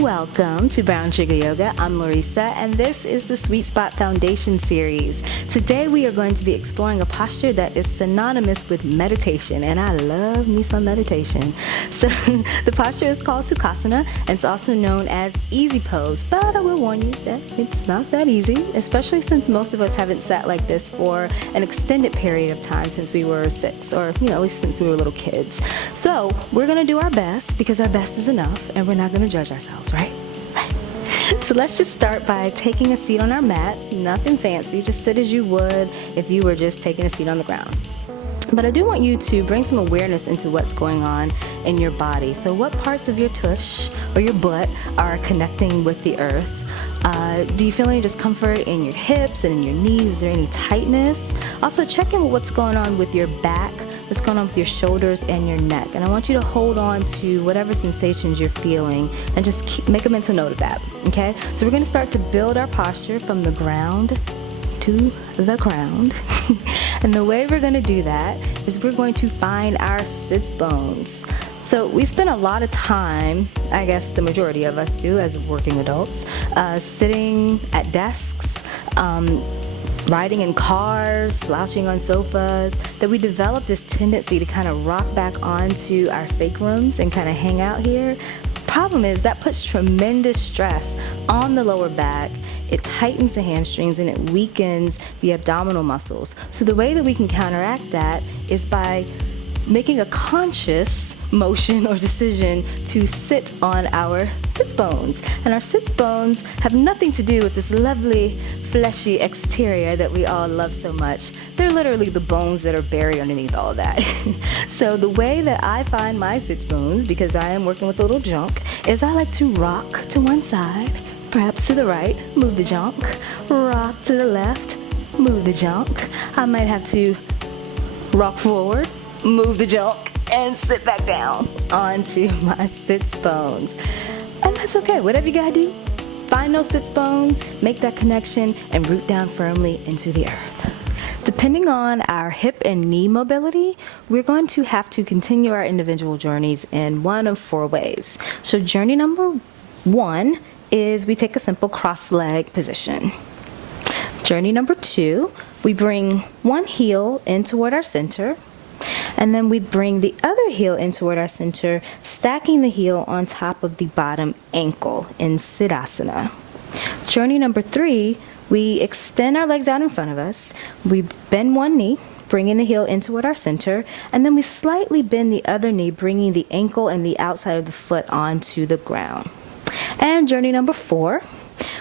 Welcome to Brown Sugar Yoga. I'm Larissa, and this is the Sweet Spot Foundation series. Today we are going to be exploring a posture that is synonymous with meditation, and I love me some meditation. So the posture is called Sukhasana, and it's also known as easy pose, but I will warn you that it's not that easy, especially since most of us haven't sat like this for an extended period of time since we were 6, or at least since we were little kids. So we're going to do our best, because our best is enough, and we're not going to judge ourselves, right? So let's just start by taking a seat on our mats. Nothing fancy, just sit as you would if you were just taking a seat on the ground. But I do want you to bring some awareness into what's going on in your body. So what parts of your tush or your butt are connecting with the earth? Do you feel any discomfort in your hips and in your knees? Is there any tightness? Also check in with what's going on with your back, what's going on with your shoulders and your neck. And I want you to hold on to whatever sensations you're feeling and just make a mental note of that, okay? So we're going to start to build our posture from the ground to the ground. And the way we're going to do that is we're going to find our sits bones. So we spend a lot of time, I guess the majority of us do as working adults, sitting at desks, riding in cars, slouching on sofas, that we develop this tendency to kind of rock back onto our sacrums and kind of hang out here. Problem is that puts tremendous stress on the lower back. It tightens the hamstrings and it weakens the abdominal muscles. So the way that we can counteract that is by making a conscious motion or decision to sit on our sits bones. And our sits bones have nothing to do with this lovely fleshy exterior that we all love so much. They're literally the bones that are buried underneath all of that. So the way that I find my sits bones, because I am working with a little junk, is I like to rock to one side, perhaps to the right, move the junk, rock to the left, move the junk. I might have to rock forward, move the junk, and sit back down onto my sits bones. And that's okay, whatever you gotta do, find those sits bones, make that connection, and root down firmly into the earth. Depending on our hip and knee mobility, we're going to have to continue our individual journeys in one of 4 ways. So journey number 1 is we take a simple cross-leg position. Journey number 2, we bring one heel in toward our center, and then we bring the other heel in toward our center, stacking the heel on top of the bottom ankle in Siddhasana. Journey number 3, we extend our legs out in front of us, we bend one knee, bringing the heel in toward our center, and then we slightly bend the other knee, bringing the ankle and the outside of the foot onto the ground. And journey number 4,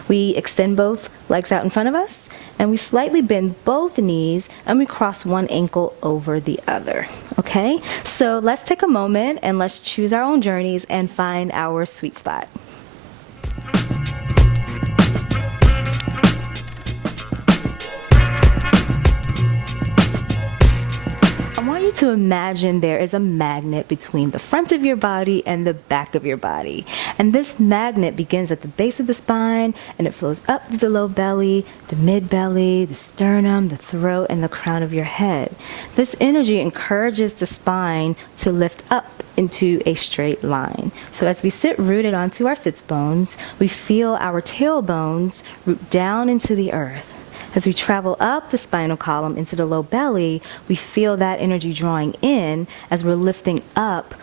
we extend both legs out in front of us, and we slightly bend both knees, and we cross one ankle over the other, okay? So let's take a moment and let's choose our own journeys and find our sweet spot. I want you to imagine there is a magnet between the front of your body and the back of your body. And this magnet begins at the base of the spine and it flows up to the low belly, the mid belly, the sternum, the throat, and the crown of your head. This energy encourages the spine to lift up into a straight line. So as we sit rooted onto our sits bones, we feel our tailbones root down into the earth. As we travel up the spinal column into the low belly, we feel that energy drawing in as we're lifting up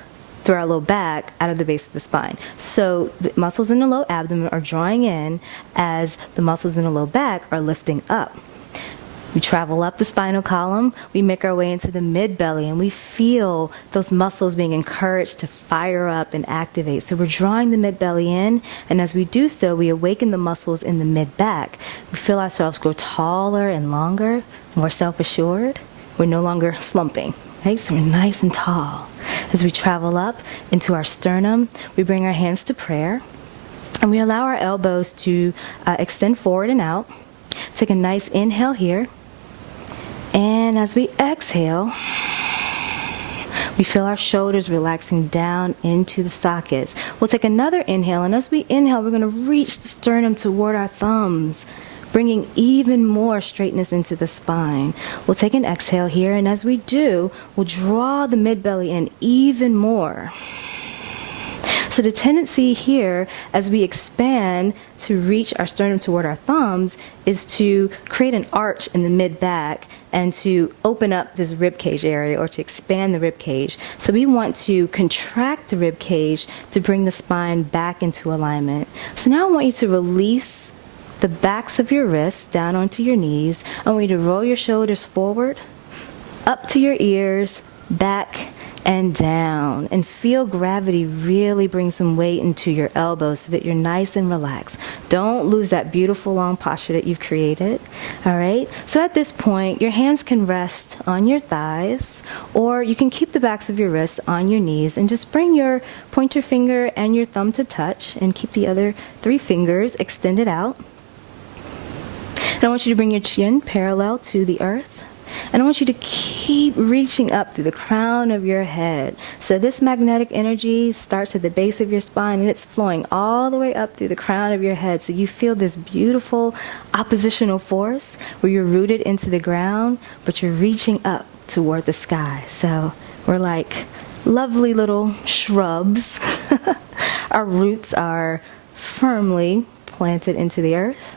through our low back out of the base of the spine. So the muscles in the low abdomen are drawing in as the muscles in the low back are lifting up. We travel up the spinal column, we make our way into the mid-belly, and we feel those muscles being encouraged to fire up and activate. So we're drawing the mid-belly in, and as we do so, we awaken the muscles in the mid-back. We feel ourselves grow taller and longer, more self-assured. We're no longer slumping, right? So we're nice and tall. As we travel up into our sternum, we bring our hands to prayer, and we allow our elbows to extend forward and out. Take a nice inhale here. And as we exhale, we feel our shoulders relaxing down into the sockets. We'll take another inhale, and as we inhale, we're going to reach the sternum toward our thumbs, bringing even more straightness into the spine. We'll take an exhale here, and as we do, we'll draw the mid-belly in even more. So the tendency here, as we expand to reach our sternum toward our thumbs, is to create an arch in the mid-back and to open up this rib cage area, or to expand the rib cage. So we want to contract the rib cage to bring the spine back into alignment. So now I want you to release the backs of your wrists down onto your knees. I want you to roll your shoulders forward, up to your ears, back, and down, and feel gravity really bring some weight into your elbows so that you're nice and relaxed. Don't lose that beautiful long posture that you've created. All right, so at this point your hands can rest on your thighs, or you can keep the backs of your wrists on your knees and just bring your pointer finger and your thumb to touch, and keep the other 3 fingers extended out. And I want you to bring your chin parallel to the earth. And I want you to keep reaching up through the crown of your head. So this magnetic energy starts at the base of your spine, and it's flowing all the way up through the crown of your head. So you feel this beautiful oppositional force where you're rooted into the ground, but you're reaching up toward the sky. So we're like lovely little shrubs. Our roots are firmly planted into the earth,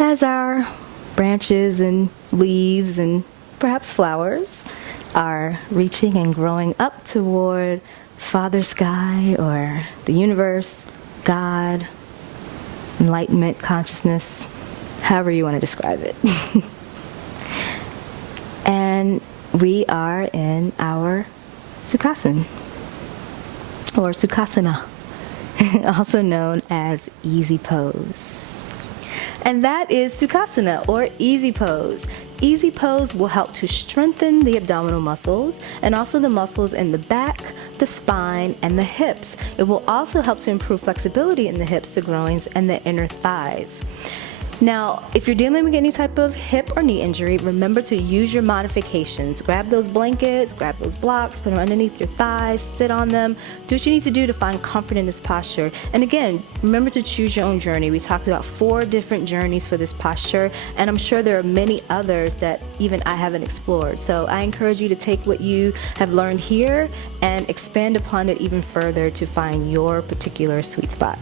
as our branches and leaves and perhaps flowers are reaching and growing up toward Father Sky, or the universe, God, enlightenment, consciousness, however you want to describe it. And we are in our Sukhasana, or Sukhasana, also known as easy pose. And that is Sukhasana, or easy pose. Easy pose will help to strengthen the abdominal muscles and also the muscles in the back, the spine, and the hips. It will also help to improve flexibility in the hips, the groins, and the inner thighs. Now, if you're dealing with any type of hip or knee injury, remember to use your modifications. Grab those blankets, grab those blocks, put them underneath your thighs, sit on them. Do what you need to do to find comfort in this posture. And again, remember to choose your own journey. We talked about 4 different journeys for this posture, and I'm sure there are many others that even I haven't explored. So I encourage you to take what you have learned here and expand upon it even further to find your particular sweet spot.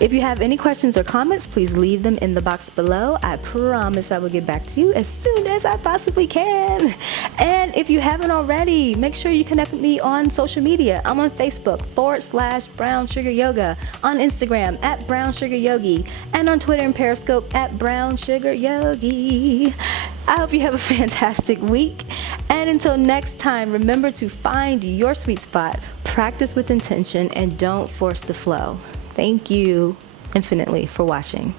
If you have any questions or comments, please leave them in the box below. I promise I will get back to you as soon as I possibly can. And if you haven't already, make sure you connect with me on social media. I'm on Facebook /Brown Sugar Yoga, on Instagram @Brown Sugar Yogi, and on Twitter and Periscope @Brown Sugar Yogi. I hope you have a fantastic week. And until next time, remember to find your sweet spot, practice with intention, and don't force the flow. Thank you infinitely for watching.